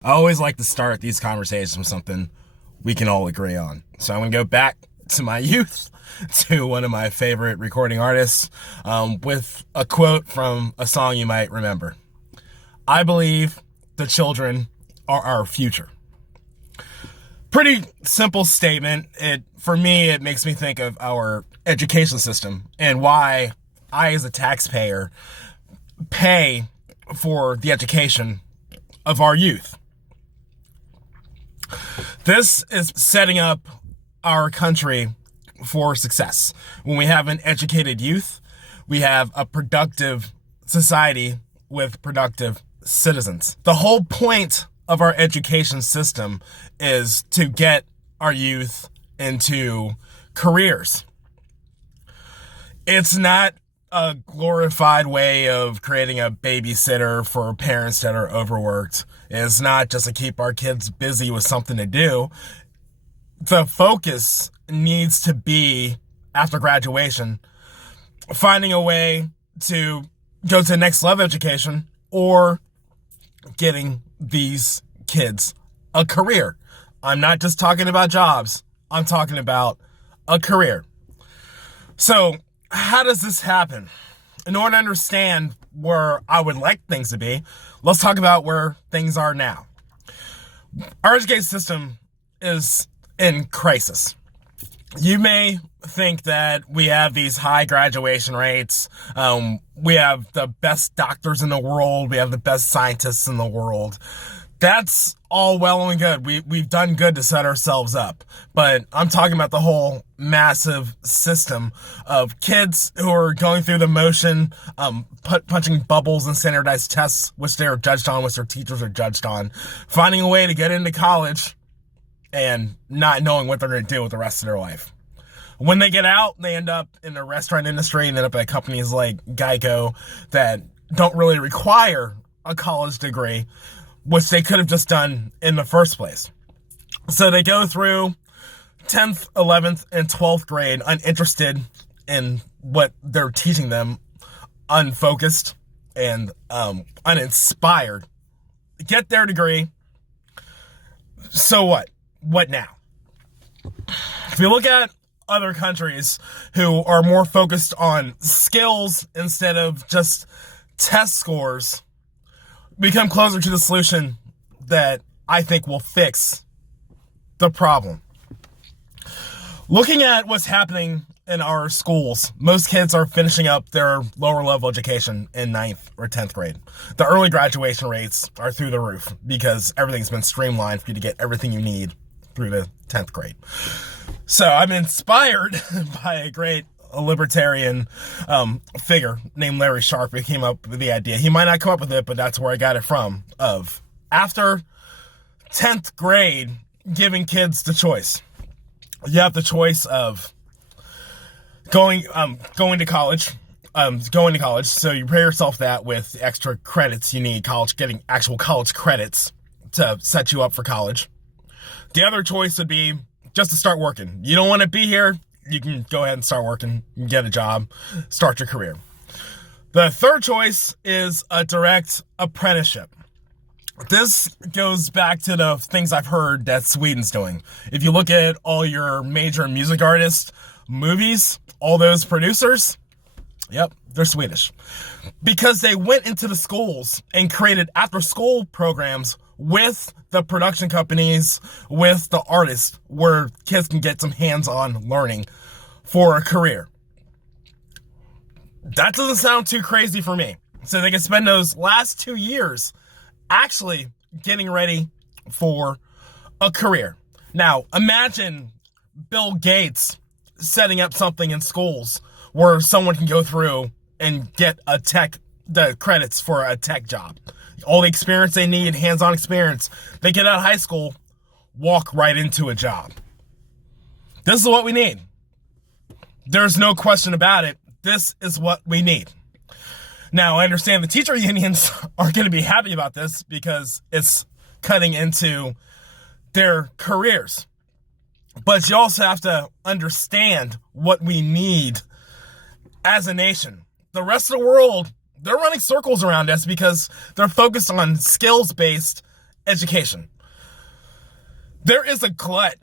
I always like to start these conversations with something we can all agree on. So I'm going to go back to my youth, to one of my favorite recording artists, with a quote from a song you might remember. I believe the children are our future. Pretty simple statement. For me, it makes me think of our education system and why I, as a taxpayer, pay for the education of our youth. This is setting up our country for success. When we have an educated youth, we have a productive society with productive citizens. The whole point of our education system is to get our youth into careers. It's not a glorified way of creating a babysitter for parents that are overworked. It's not just to keep our kids busy with something to do. The focus needs to be, after graduation, finding a way to go to the next level of education or getting these kids a career. I'm not just talking about jobs. I'm talking about a career. So, how does this happen? In order to understand where I would like things to be, let's talk about where things are now. Our education system is in crisis. You may think that we have these high graduation rates. We have the best doctors in the world. We have the best scientists in the world. That's all well and good. We've done good to set ourselves up. But I'm talking about the whole massive system of kids who are going through the motion, punching bubbles in standardized tests, which they're judged on, which their teachers are judged on, finding a way to get into college and not knowing what they're going to do with the rest of their life. When they get out, they end up in the restaurant industry and end up at companies like Geico that don't really require a college degree, which they could have just done in the first place. So they go through 10th, 11th, and 12th grade uninterested in what they're teaching them, unfocused and uninspired. Get their degree. So what? What now? If you look at other countries who are more focused on skills instead of just test scores, we come closer to the solution that I think will fix the problem. Looking at what's happening in our schools, most kids are finishing up their lower level education in 9th or 10th grade. The early graduation rates are through the roof because everything's been streamlined for you to get everything you need through the 10th grade. So I'm inspired by a great libertarian figure named Larry Sharp who came up with the idea. He might not come up with it, but that's where I got it from, of after 10th grade, giving kids the choice. You have the choice of going to college, so you prepare yourself that with extra credits you need, getting actual college credits to set you up for college. The other choice would be just to start working. You don't want to be here, you can go ahead and start working, you can get a job, start your career. The third choice is a direct apprenticeship. This goes back to the things I've heard that Sweden's doing. If you look at all your major music artists, movies, all those producers, yep, they're Swedish. Because they went into the schools and created after-school programs with the production companies, with the artists, where kids can get some hands-on learning for a career. That doesn't sound too crazy for me. So they can spend those last 2 years actually getting ready for a career. Now, imagine Bill Gates setting up something in schools where someone can go through and get the credits for a tech job. All the experience they need, hands-on experience, they get out of high school, walk right into a job. This is what we need. There's no question about it. This is what we need. Now, I understand the teacher unions are going to be happy about this because it's cutting into their careers. But you also have to understand what we need as a nation. The rest of the world, they're running circles around us because they're focused on skills-based education. There is a glut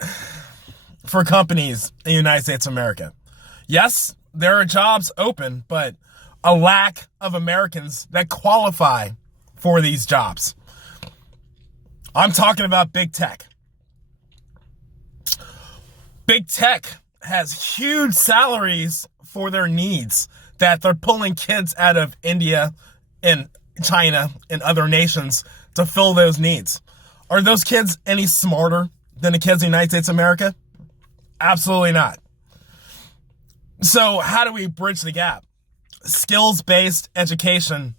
for companies in the United States of America. Yes, there are jobs open, but a lack of Americans that qualify for these jobs. I'm talking about big tech. Big tech has huge salaries for their needs that they're pulling kids out of India and China and other nations to fill those needs. Are those kids any smarter than the kids in the United States of America? Absolutely not. So how do we bridge the gap? Skills-based education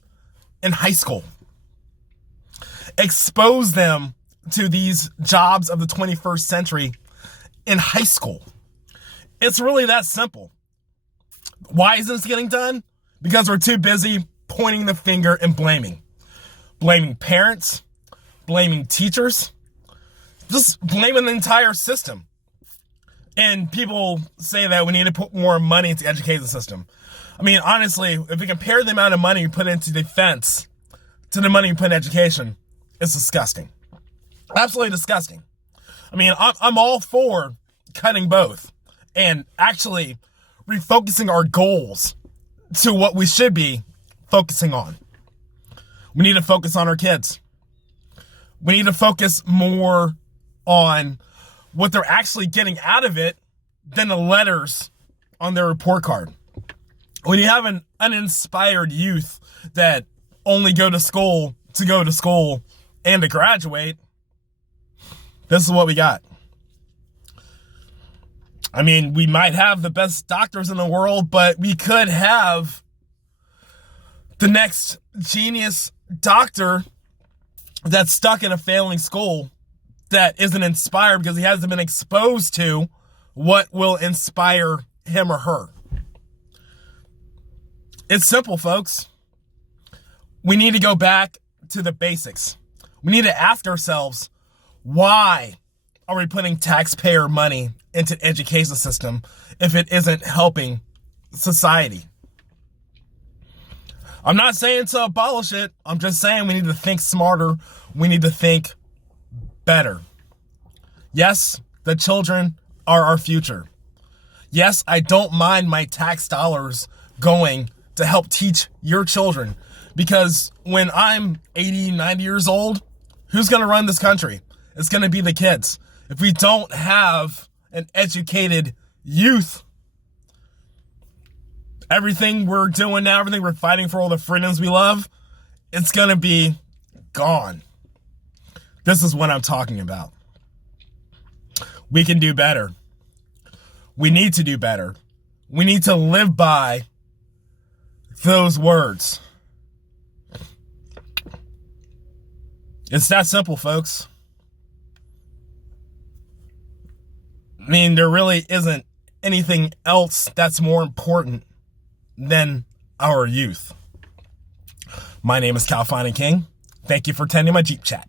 in high school. Expose them to these jobs of the 21st century in high school. It's really that simple. Why isn't this getting done? Because we're too busy pointing the finger and blaming. Blaming parents, blaming teachers, just blaming the entire system. And people say that we need to put more money into the education system. I mean, honestly, if we compare the amount of money we put into defense to the money we put in education, it's disgusting. Absolutely disgusting. I mean, I'm all for cutting both and actually refocusing our goals to what we should be focusing on. We need to focus on our kids. We need to focus more on what they're actually getting out of it than the letters on their report card. When you have an uninspired youth that only go to school and to graduate, this is what we got. I mean, we might have the best doctors in the world, but we could have the next genius doctor that's stuck in a failing school that isn't inspired because he hasn't been exposed to what will inspire him or her. It's simple, folks. We need to go back to the basics. We need to ask ourselves, why are we putting taxpayer money into the education system if it isn't helping society? I'm not saying to abolish it. I'm just saying we need to think smarter. We need to think better. Yes, the children are our future. Yes, I don't mind my tax dollars going to help teach your children, because when I'm 80, 90 years old, who's going to run this country? It's going to be the kids. If we don't have an educated youth, everything we're doing now, everything we're fighting for, all the freedoms we love, it's going to be gone. This is what I'm talking about. We can do better. We need to do better. We need to live by those words. It's that simple, folks. I mean, there really isn't anything else that's more important than our youth. My name is Cal Fine and King. Thank you for attending my Jeep Chat.